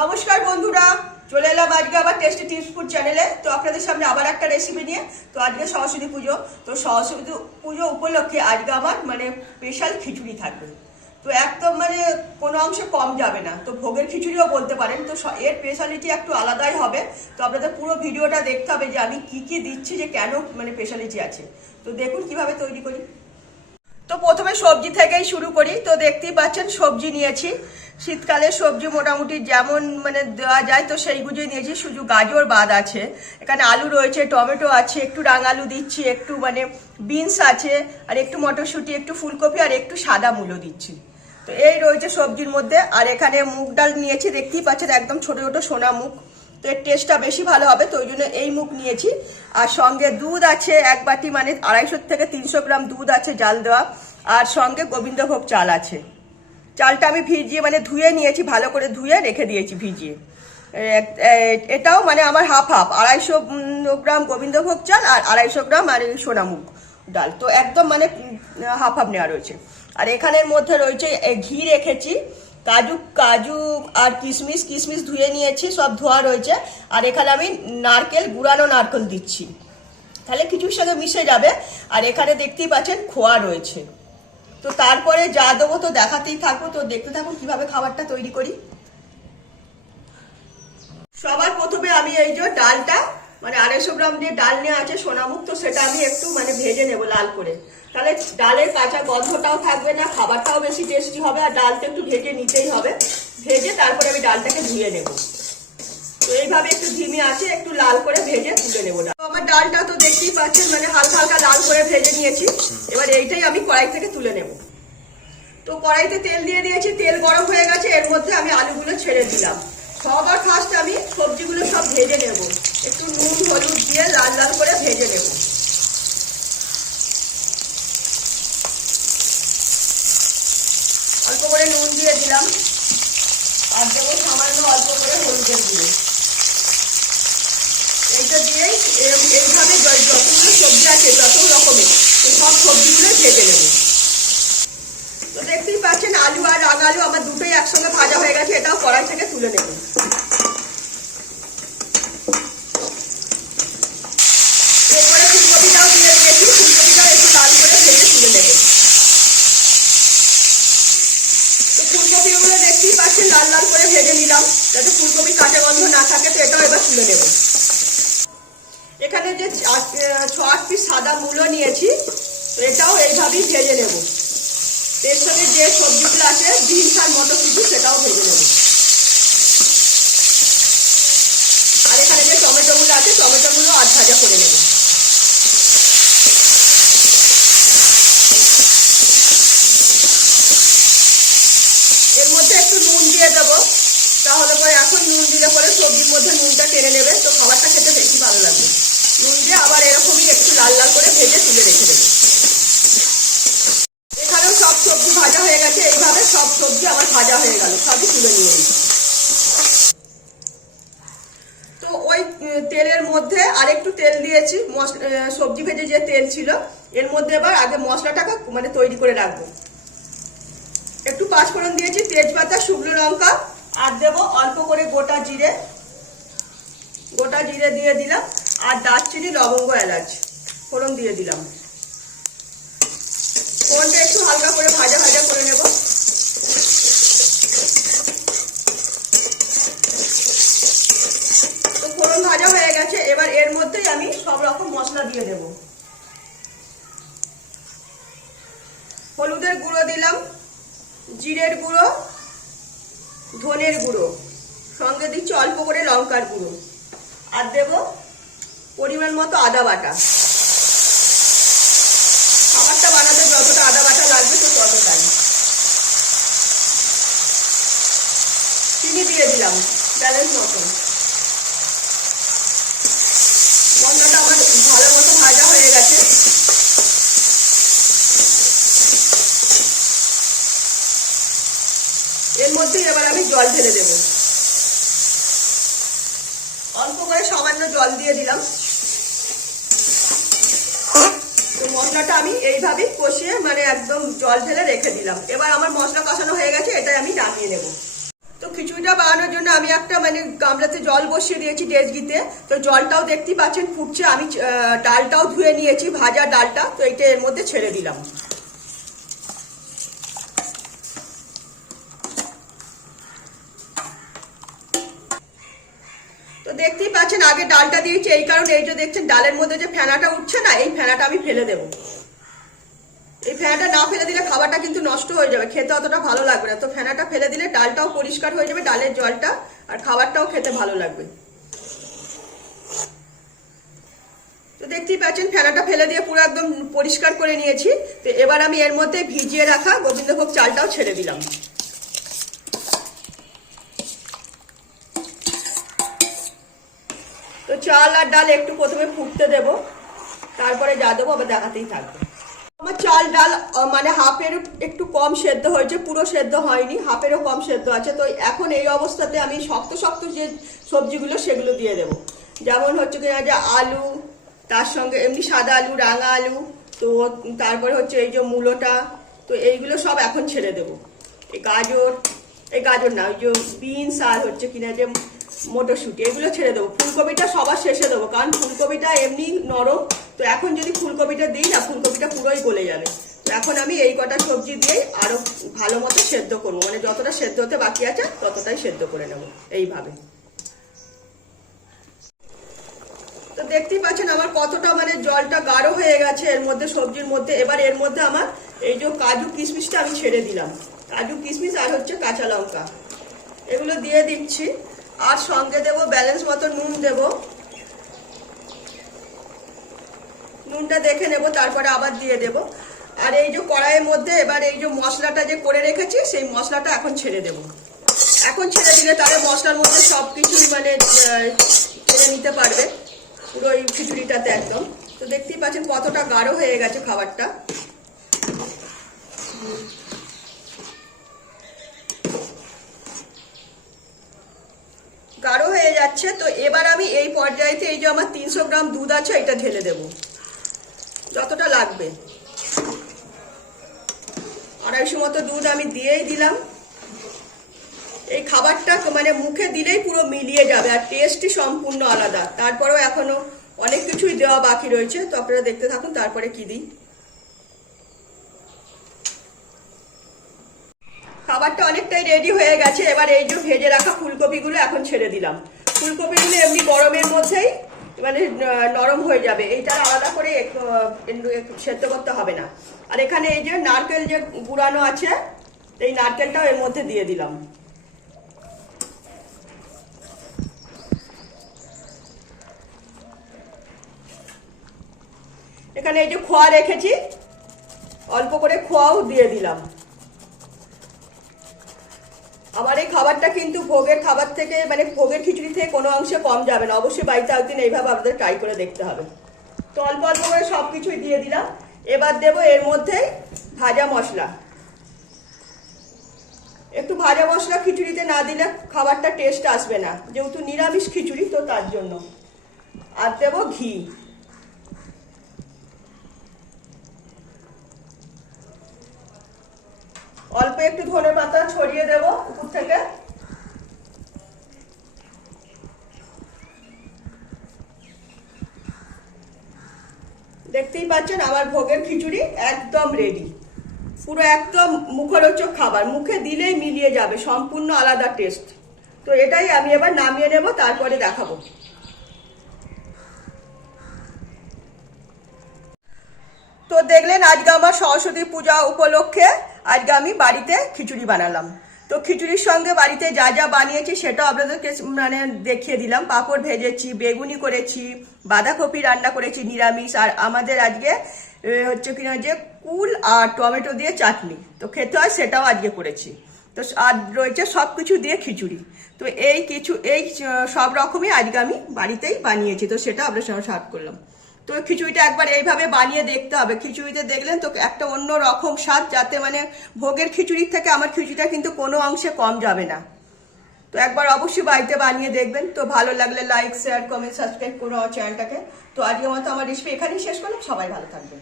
নমস্কার বন্ধুরা, চলে এলাম আজকে আবার টেস্টি টিপস ফুড চ্যানেলে। তো আপনাদের সামনে আবার একটা রেসিপি নিয়ে। তো আজকে সরস্বতী পুজো, তো সরস্বতী পুজো উপলক্ষে আজকে আমার স্পেশাল খিচুড়ি থাকবে। তো একদম কোনো অংশে কম যাবে না, তো ভোগের খিচুড়িও বলতে পারেন। তো এর স্পেশালিটি একটু আলাদাই হবে। তো আপনাদের পুরো ভিডিওটা দেখতে হবে যে আমি কি কি দিচ্ছি, যে কেন স্পেশালিটি আছে। তো দেখুন কিভাবে তৈরি করি। তো প্রথমে সবজি থেকেই শুরু করি। তো দেখতেই পাচ্ছেন সবজি নিয়েছি। শীতকালে সবজি মোটামুটি যেমন দেওয়া যায় তো সেইগুলোই নিয়েছি, শুধু গাজর বাদ আছে। এখানে আলু রয়েছে, টমেটো আছে, একটু রাঙালু দিচ্ছি, একটু বিনস আছে, আর একটু মটরশুঁটি, একটু ফুলকপি, আর একটু সাদা মূলো দিচ্ছি। তো এই রয়েছে সবজির মধ্যে। আর এখানে মুগ ডাল নিয়েছি, দেখতেই পাচ্ছেন একদম ছোট ছোট সোনা মুগ। তো এর টেস্টটা বেশি ভালো হবে, তো ওই জন্য এই মুগ নিয়েছি। আর সঙ্গে দুধ আছে এক বাটি, 250 থেকে 300 গ্রাম দুধ আছে জাল দেওয়া। আর সঙ্গে গোবিন্দভোগ চাল আছে। চালটা আমি ভিজিয়ে ধুয়ে নিয়েছি, ভালো করে ধুয়ে রেখে দিয়েছি ভিজিয়ে। এটাও আমার হাফ হাফ, 250 গ্রাম গোবিন্দভোগ চাল আর 250 গ্রাম সোনামুগ ডাল। তো একদম হাফ হাফ নেওয়া রয়েছে। আর এখানের মধ্যে রয়েছে ঘি রেখেছি, কাজু কাজু আর কিশমিশ ধুয়ে নিয়েছি, সব ধোয়া রয়েছে। আর এখানে আমি গুঁড়ানো নারকেল দিচ্ছি, তাহলে কিছুর সঙ্গে মিশে যাবে। আর এখানে দেখতেই পাচ্ছেন খোয়া রয়েছে। তো তারপরে যা দেবো তো দেখাতেই থাকবো, তো দেখতে থাকুন কিভাবে খাবারটা তৈরি করি। সবার প্রথমে আমি এই যে ডালটা 250 গ্রাম দিয়ে ডাল নেওয়া আছে সোনামুগ, তো সেটা আমি একটু ভেজে নেবো লাল করে। তাহলে ডালের কাঁচা গন্ধটাও থাকবে না, খাবারটাও বেশি টেস্টি হবে। আর ডালটা একটু ভেজে নিতেই হবে, ভেজে তারপরে আমি ডালটাকে ধুয়ে নেব। তো এইভাবে একটু ধিমে আছে, একটু লাল করে ভেজে তুলে নেবো। আমার ডালটা তো দেখতেই পাচ্ছেন হালকা হালকা লাল করে ভেজে নিয়েছি। এবার এইটাই আমি কড়াই থেকে তুলে নেব। তো কড়াইতে তেল দিয়ে দিয়েছি, তেল গরম হয়ে গেছে। এর মধ্যে আমি আলুগুলো ছেড়ে দিলাম। সবার ফার্স্ট আমি সবজিগুলো সব ভেজে নেব, একটু নুন হলুদ দিয়ে লাল লাল করে ভেজে নেব। অল্প করে নুন দিয়ে দিলাম, আর দেবো সামান্য অল্প করে হলুদের গুঁড়ো। এইটা দিয়েই এইভাবে যতগুলো সবজি আছে, যত রকমের, সব সবজিগুলো ভেজে নেব। তো দেখতেই পাচ্ছেন আলু আর রাঙালু আমার দুটোই একসঙ্গে ভাজা হয়ে গেছে, এটাও কড়াই থেকে তুলে নেব। এরপরে ফুলকপিটাও দিয়ে দিয়েছি, ফুলকপিটাও একটু লাল করে ভেজে তুলে নেব। তো ফুলকপিগুলো দেখতেই পাচ্ছেন লাল লাল করে ভেজে নিলাম, যাতে ফুলকপি কাঁচা গন্ধ না থাকে। তো এটাও এবার তুলে নেব। এখানে যে 6-8 পিস সাদা মূলো নিয়েছি, তো এটাও এইভাবেই ভেজে নেব। এর সঙ্গে যে সবজিগুলো আছে বিনস আর মটরশুঁটি, সেটাও ভেজে নেব। আর এখানে যে টমেটোগুলো আছে, টমেটোগুলো আধ ভাজা করে নেব। এর মধ্যে একটু নুন দিয়ে দেবো, তাহলে পরে এখন নুন দিলে পরে সবজির মধ্যে নুনটা টেনে নেবে, তো খাবারটা খেতে বেশি ভালো লাগবে। নুন দিয়ে আবার এরকমই একটু লাল লাল করে ভেজে তুলে রেখে দেবো। এখানেও সব সবজি ভাজা হয়ে গেছে, এইভাবে সব সবজি আমার ভাজা হয়ে গেল, সবই তুলে নিয়ে নিই। তো ওই তেলের মধ্যে আরেকটু তেল দিয়েছি, সবজি ভেজে যে তেল ছিল, এর মধ্যে এবার আগে মশলাটাকে তৈরি করে রাখবো। একটু পাঁচফোড়ন দিয়েছি, তেজপাতা, শুকনো লঙ্কা, আর দেবো অল্প করে গোটা জিরে দিয়ে দিলাম। আর দারচিনি, লবঙ্গ, এলাচ ফোড়ন দিয়ে দিলাম। ফোড়নটা একটু হালকা করে ভাজা ভাজা করে নেব। তো ফোড়ন ভাজা হয়ে গেছে, এবার এর মধ্যেই আমি সব রকম মশলা দিয়ে দেব। হলুদের গুঁড়ো দিলাম, জিরের গুঁড়ো, ধনের গুঁড়ো, সঙ্গে দিচ্ছি অল্প করে লঙ্কার গুঁড়ো, আর দেব পরিমাণ মতো আদা বাটা। খাবারটা বানাতে যতটা আদা বাটা লাগবে তো ততটাই। চিনি দিয়ে দিলাম ব্যালেন্স মতন। মশলাটা আমার ভালো মতো ভাজা হয়ে গেছে। এর মধ্যে এবার আমি জল ঢেলে দেব। অল্প করে সামান্য জল দিয়ে দিলাম। তো মশলাটা আমি এইভাবেই কষিয়ে একদম জল ঢেলে রেখে দিলাম। এবার আমার মশলা কষানো হয়ে গেছে, এটাই আমি নামিয়ে নেব। তো খিচুড়িটা বানানোর জন্য আমি একটা মানে গামলাতে জল বসিয়ে দিয়েছি ডেচকিতে। তো জলটাও দেখতেই পাচ্ছেন ফুটছে। আমি ডালটাও ধুয়ে নিয়েছি, ভাজা ডালটা, তো এইটা এর মধ্যে ছেড়ে দিলাম। তো দেখতেই পাচ্ছেন আগে ডালটা দিয়েছি, এই কারণে এই যে দেখছেন ডালের মধ্যে যে ফেনাটা উঠছে না, এই ফেনাটা আমি ফেলে দেবো। এই ফেনাটা না ফেলে দিলে খাবারটা কিন্তু নষ্ট হয়ে যাবে, খেতে অতটা ভালো লাগবে না। তো ফেনাটা ফেলে দিলে ডালটাও পরিষ্কার হয়ে যাবে, ডালের জলটা, আর খাবারটাও খেতে ভালো লাগবে। তো দেখতেই পাচ্ছেন ফেনাটা ফেলে দিয়ে পুরো একদম পরিষ্কার করে নিয়েছি। তো এবার আমি এর মধ্যে ভিজিয়ে রাখা গোবিন্দভোগ চালটাও ছেড়ে দিলাম। তো চাল আর ডাল একটু প্রথমে ফুটতে দেব, তারপরে যা দেবো আবার দেখাতেই থাকবে। আমার চাল ডাল মানে হাফের একটু কম সেদ্ধ হয়েছে, পুরো সেদ্ধ হয়নি, হাফেরও কম সেদ্ধ আছে। তো এখন এই অবস্থাতে আমি শক্ত শক্ত যে সবজিগুলো সেগুলো দিয়ে দেবো। যেমন হচ্ছে কিনা যে আলু, তার সঙ্গে এমনি সাদা আলু, রাঙা আলু, তো তারপরে হচ্ছে এই যে মূলোটা, তো এইগুলো সব এখন ছেড়ে দেবো। এই গাজর না, ওই যে বিনস আর হচ্ছে কিনা যে মটরশুঁটি, এগুলো ছেড়ে দেবো। ফুলকপিটা সবার শেষে দেবো, কারণ ফুলকপিটা এমনি নরম, তো এখন যদি ফুলকপিটা দিই না, ফুলকপিটা পুরোই গলে যাবে। তো এখন আমি এই কটা সবজি দিয়েই আরো ভালো মতো সেদ্ধ করবো, মানে যতটা সেদ্ধ হতে বাকি আছে ততটাই সেদ্ধ করে নেবো এইভাবে। তো দেখতেই পাচ্ছেন আমার কতটা মানে জলটা গাঢ় হয়ে গেছে এর মধ্যে, সবজির মধ্যে। এবার এর মধ্যে আমার এই যে কাজু কিশমিশটা আমি ছেড়ে দিলাম, কাজু কিশমিশ আর হচ্ছে কাঁচা লঙ্কা, এগুলো দিয়ে দিচ্ছি। আর সঙ্গে দেব ব্যালেন্স মতো নুন দেব, নুনটা দেখে নেব, তারপরে আবার দিয়ে দেব। আর এই যে কড়াইয়ের মধ্যে এবার এই যে মশলাটা যে করে রেখেছি, সেই মশলাটা এখন ছেড়ে দেব। এখন ছেড়ে দিলে তাহলে মশলার মধ্যে সবকিছুই মানে টেনে নিতে পারবে পুরো এই খিচুড়িটাতে একদম। তো দেখতেই পাচ্ছেন কতটা গাঢ় হয়ে গেছে খাবারটা। গাঢ় হয়ে যাচ্ছে। তো এবার আমি এই পর্যায়েতে এই যে আমার 300 গ্রাম দুধ আছে, এটা ঢেলে দেব, যতটা লাগবে। 250 মতো দুধ আমি দিয়েই দিলাম। এই খাবারটা মানে মুখে দিলেই পুরো মিলিয়ে যাবে, আর টেস্টই সম্পূর্ণ আলাদা। তারপরেও এখনো অনেক কিছুই দেওয়া বাকি রয়েছে, তো আপনারা দেখতে থাকুন তারপরে কি দিই। খাবারটা অনেকটাই রেডি হয়ে গেছে। এবার এই যে ভেজে রাখা ফুলকপিগুলো এখন ছেড়ে দিলাম। ফুলকপিগুলো এমনি গরমের মধ্যেই মানে নরম হয়ে যাবে, এইটা আলাদা করে সেদ্ধ করতে হবে না। আর এখানে এই যে নারকেল যে গুঁড়ানো আছে, এই নারকেলটাও এর মধ্যে দিয়ে দিলাম। এখানে এই যে খোয়া রেখেছি, অল্প করে খোয়াও দিয়ে দিলাম। আমার এই খাবারটা কিন্তু ভোগের খাবার থেকে মানে ভোগের খিচুড়ি থেকে কোনো অংশে কম যাবে না। অবশ্যই বাড়িতে একদিন এইভাবে আপনাদের ট্রাই করে দেখতে হবে। তো অল্প অল্প করে সব কিছুই দিয়ে দিলাম। এবার দেবো এর মধ্যেই ভাজা মশলা। একটু ভাজা মশলা খিচুড়িতে না দিলে খাবারটা টেস্ট আসবে না, যেহেতু নিরামিষ খিচুড়ি, তো তার জন্য। আর দেবো ঘি। অল্প একটু ধনে পাতা ছড়িয়ে দেবো উপর থেকে। দেখতেই পাচ্ছেন আমার ভোগের খিচুড়ি একদম রেডি, পুরো একদম মুখরোচক খাবার, মুখে দিলেই মিলিয়ে যাবে, সম্পূর্ণ আলাদা টেস্ট। তো এটাই আমি এবার নামিয়ে নেব, তারপরে দেখাবো। তো দেখলেন আজকে আমার সরস্বতী পূজা উপলক্ষে আজকে আমি বাড়িতে খিচুড়ি বানালাম। তো খিচুড়ির সঙ্গে বাড়িতে যা যা বানিয়েছি সেটাও আপনাদেরকে মানে দেখিয়ে দিলাম। পাঁপড় ভেজেছি, বেগুনি করেছি, বাঁধাকপি রান্না করেছি নিরামিষ, আর আমাদের আজকে হচ্ছে কিনা যে কুল আর টমেটো দিয়ে চাটনি, তো খেতে হয় সেটাও আজকে করেছি। তো আর রয়েছে সব কিছু দিয়ে খিচুড়ি। তো এই সব রকমই আজকে আমি বাড়িতেই বানিয়েছি, তো সেটা আপনার সঙ্গে শেয়ার করলাম। তো খিচুড়িটা একবার এইভাবে বানিয়ে দেখতে হবে। খিচুড়িতে দেখলেন তো একটা অন্য রকম স্বাদ, যাতে মানে ভোগের খিচুড়ির থেকে আমার খিচুড়িটা কিন্তু কোনো অংশে কম যাবে না। তো একবার অবশ্যই বাড়িতে বানিয়ে দেখবেন। তো ভালো লাগলে লাইক, শেয়ার, কমেন্ট, সাবস্ক্রাইব করো আমার চ্যানেলটাকে। তো আজকের মতো আমার রেসিপি এখানেই শেষ করলাম। সবাই ভালো থাকবেন।